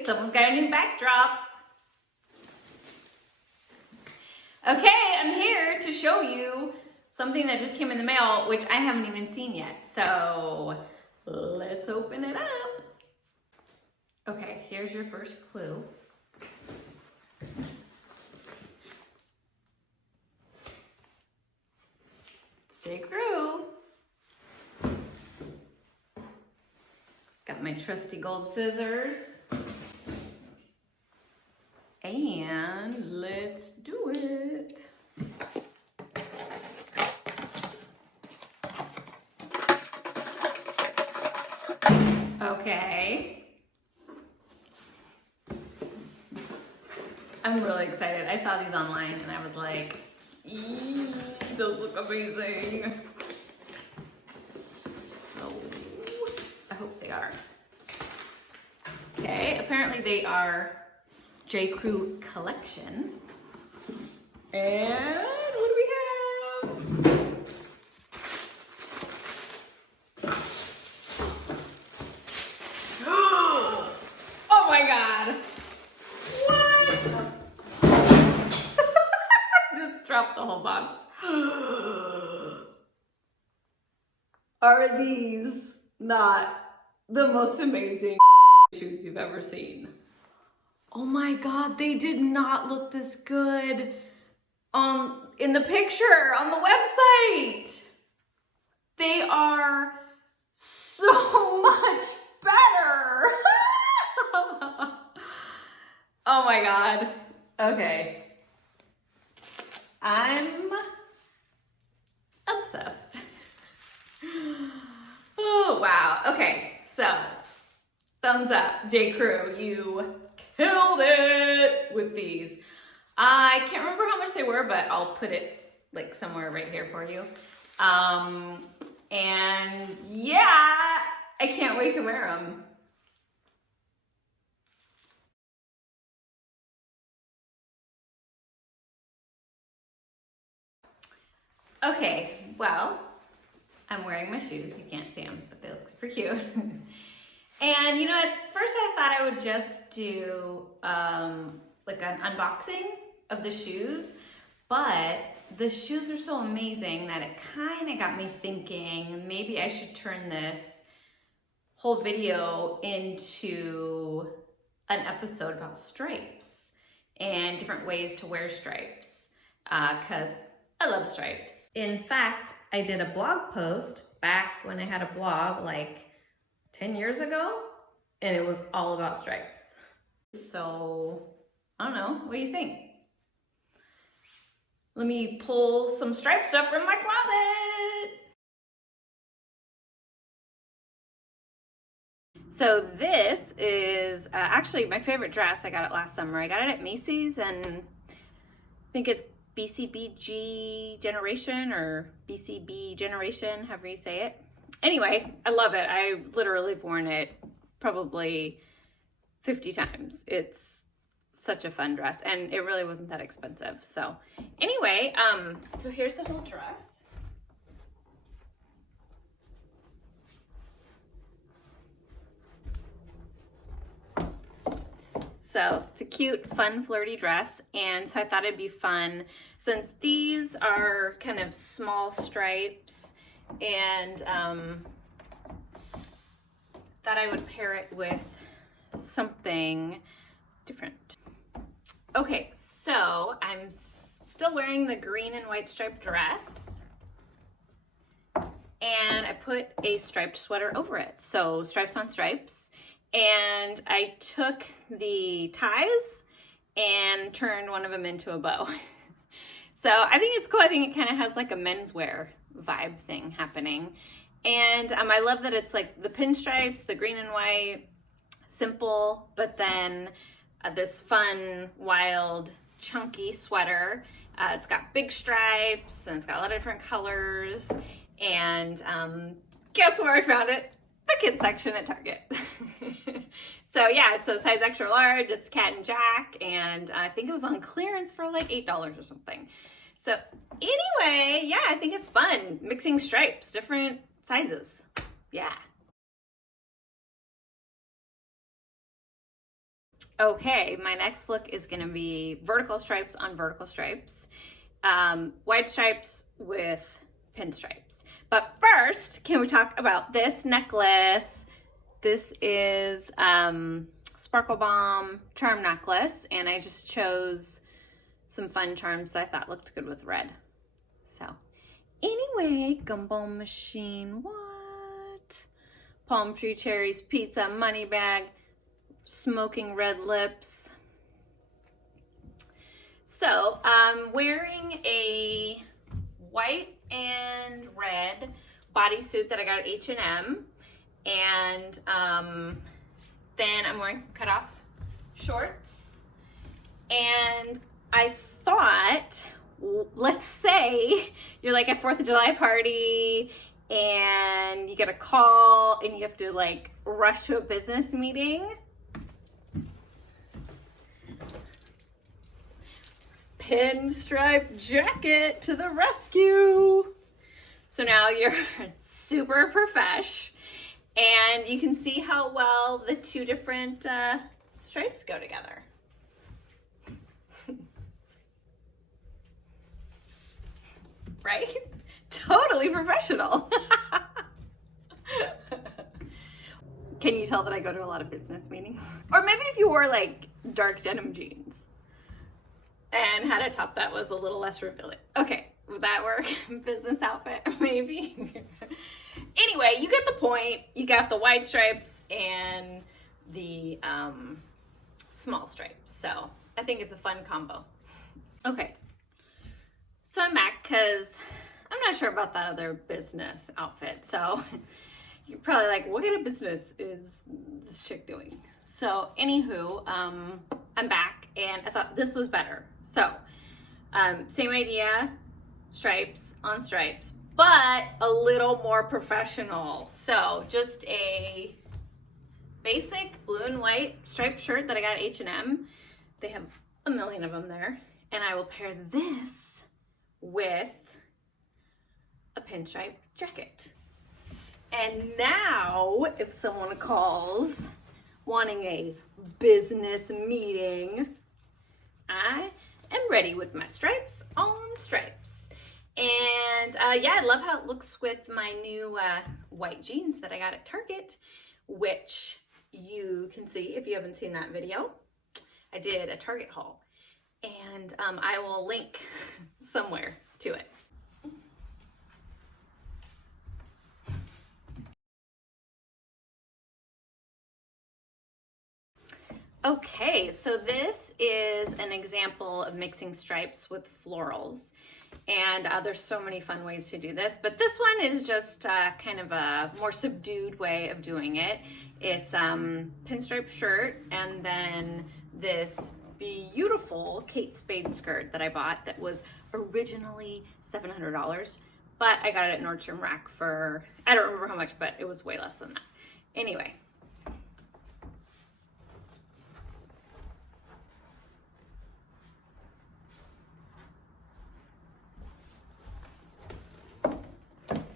guys, someone's got a new backdrop. Okay, I'm here to show you something that just came in the mail, which I haven't even seen yet. So let's open it up. Okay, here's your first clue. It's J.Crew. Got my trusty gold scissors. And let's do it. Okay. I'm really excited. I saw these online and I was like, eee, those look amazing. So, I hope they are. Okay, apparently they are J.Crew collection. And what do we have? Oh my God. What? Just dropped the whole box. Are these not the most amazing shoes you've ever seen? Oh my God, they did not look this good in the picture on the website. They are so much better. Oh my God. Okay. I'm obsessed. Oh, wow. Okay, so thumbs up, J.Crew. You killed it with these. I can't remember how much they were, but I'll put it like somewhere right here for you. And yeah, I can't wait to wear them. Okay, well, I'm wearing my shoes. You can't see them, but they look super cute. And you know, at first I thought I would just do like an unboxing of the shoes, but the shoes are so amazing that it kind of got me thinking maybe I should turn this whole video into an episode about stripes and different ways to wear stripes, because I love stripes. In fact, I did a blog post back when I had a blog like 10 years ago, and it was all about stripes. So, I don't know, what do you think? Let me pull some stripe stuff from my closet. So this is actually my favorite dress. I got it last summer. I got it at Macy's, and I think it's BCBGeneration or BCBGeneration, however you say it. Anyway, I love it. I literally have worn it probably 50 times. It's such a fun dress, and it really wasn't that expensive. So anyway, so here's the whole dress. So it's a cute, fun, flirty dress. And so I thought it'd be fun, since these are kind of small stripes, and thought I would pair it with something different. Okay, so I'm still wearing the green and white striped dress, and I put a striped sweater over it. So stripes on stripes. And I took the ties and turned one of them into a bow. So I think it's cool. I think it kind of has like a menswear vibe thing happening. And I love that it's like the pinstripes, the green and white, simple, but then this fun, wild, chunky sweater. It's got big stripes, and it's got a lot of different colors. And guess where I found it? The kids section at Target. So yeah, it's a size extra large. It's Cat and Jack, and I think it was on clearance for like $8 or something. So anyway, yeah, I think it's fun mixing stripes, different sizes. Yeah. Okay, my next look is gonna be vertical stripes on vertical stripes. White stripes with pinstripes. But first, can we talk about this necklace? This is Sparkle Bomb charm necklace, and I just chose some fun charms that I thought looked good with red. So anyway, gumball machine, what? Palm tree cherries, pizza, money bag, smoking red lips. So I'm wearing a white and red bodysuit that I got at H&M, and then I'm wearing some cutoff shorts. And I thought, let's say you're like at 4th of July party and you get a call and you have to like rush to a business meeting. Pinstripe jacket to the rescue. So now you're super profesh, and you can see how well the two different stripes go together. Right? Totally professional. Can you tell that I go to a lot of business meetings? Or maybe if you wore like dark denim jeans and had a top that was a little less revealing. Okay, would that work? Business outfit, maybe. Anyway, you get the point. You got the white stripes and the small stripes. So I think it's a fun combo. Okay, so I'm back because I'm not sure about that other business outfit. So you're probably like, what kind of business is this chick doing? So anywho, I'm back and I thought this was better. So same idea, stripes on stripes, but a little more professional. So just a basic blue and white striped shirt that I got at H&M. They have a million of them there. And I will pair this with a pinstripe jacket. And now if someone calls wanting a business meeting, I am ready with my stripes on stripes. And yeah, I love how it looks with my new white jeans that I got at Target, which you can see if you haven't seen that video. I did a Target haul, and I will link somewhere to it. Okay, so this is an example of mixing stripes with florals, and there's so many fun ways to do this, but this one is just kind of a more subdued way of doing it. It's pinstripe shirt and then this beautiful Kate Spade skirt that I bought that was originally $700, but I got it at Nordstrom Rack for, I don't remember how much, but it was way less than that. Anyway.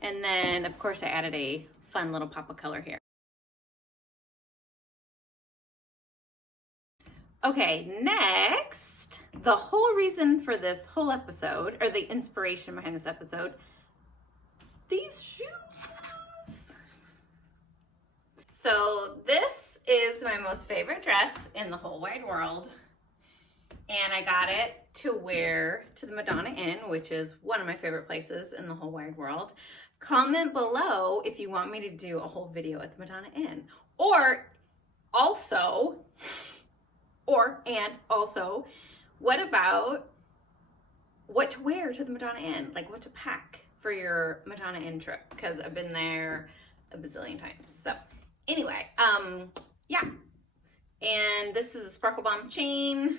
And then, of course, I added a fun little pop of color here. Okay, next, the whole reason for this whole episode, or the inspiration behind this episode, these shoes. So this is my most favorite dress in the whole wide world. And I got it to wear to the Madonna Inn, which is one of my favorite places in the whole wide world. Comment below if you want me to do a whole video at the Madonna Inn. Or also, what about what to wear to the Madonna Inn? Like what to pack for your Madonna Inn trip, because I've been there a bazillion times. So anyway, yeah. And this is a Sparkle Bomb chain,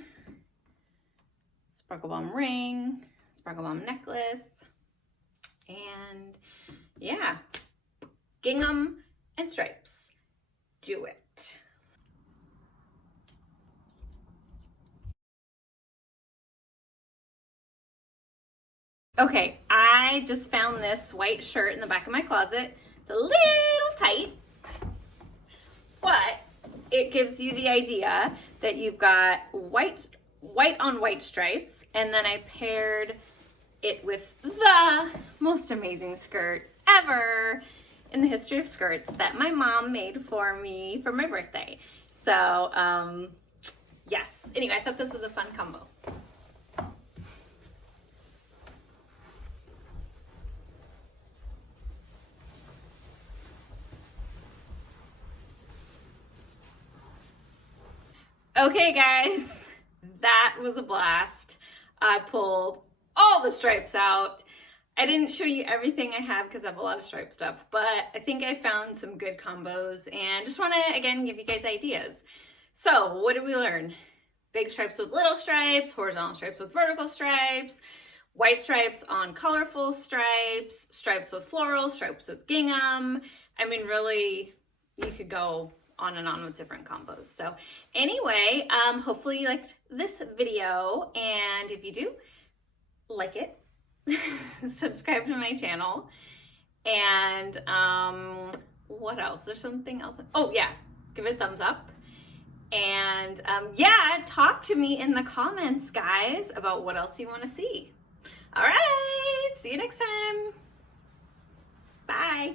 Sparkle Bomb ring, Sparkle Bomb necklace, and yeah, gingham and stripes. Do it. Okay, I just found this white shirt in the back of my closet. It's a little tight, but it gives you the idea that you've got white on white stripes, and then I paired it with the most amazing skirt ever in the history of skirts that my mom made for me for my birthday. So, yes. Anyway, I thought this was a fun combo. Okay, guys, that was a blast. I pulled all the stripes out. I didn't show you everything I have because I have a lot of stripe stuff, but I think I found some good combos and just want to, again, give you guys ideas. So what did we learn? Big stripes with little stripes, horizontal stripes with vertical stripes, white stripes on colorful stripes, stripes with florals, stripes with gingham. I mean, really, you could go on and on with different combos. So anyway, hopefully you liked this video, and if you do, like it, subscribe to my channel, and what else? There's something else. Oh yeah, give it a thumbs up, and yeah, talk to me in the comments, guys, about what else you want to see. All right, see you next time. Bye.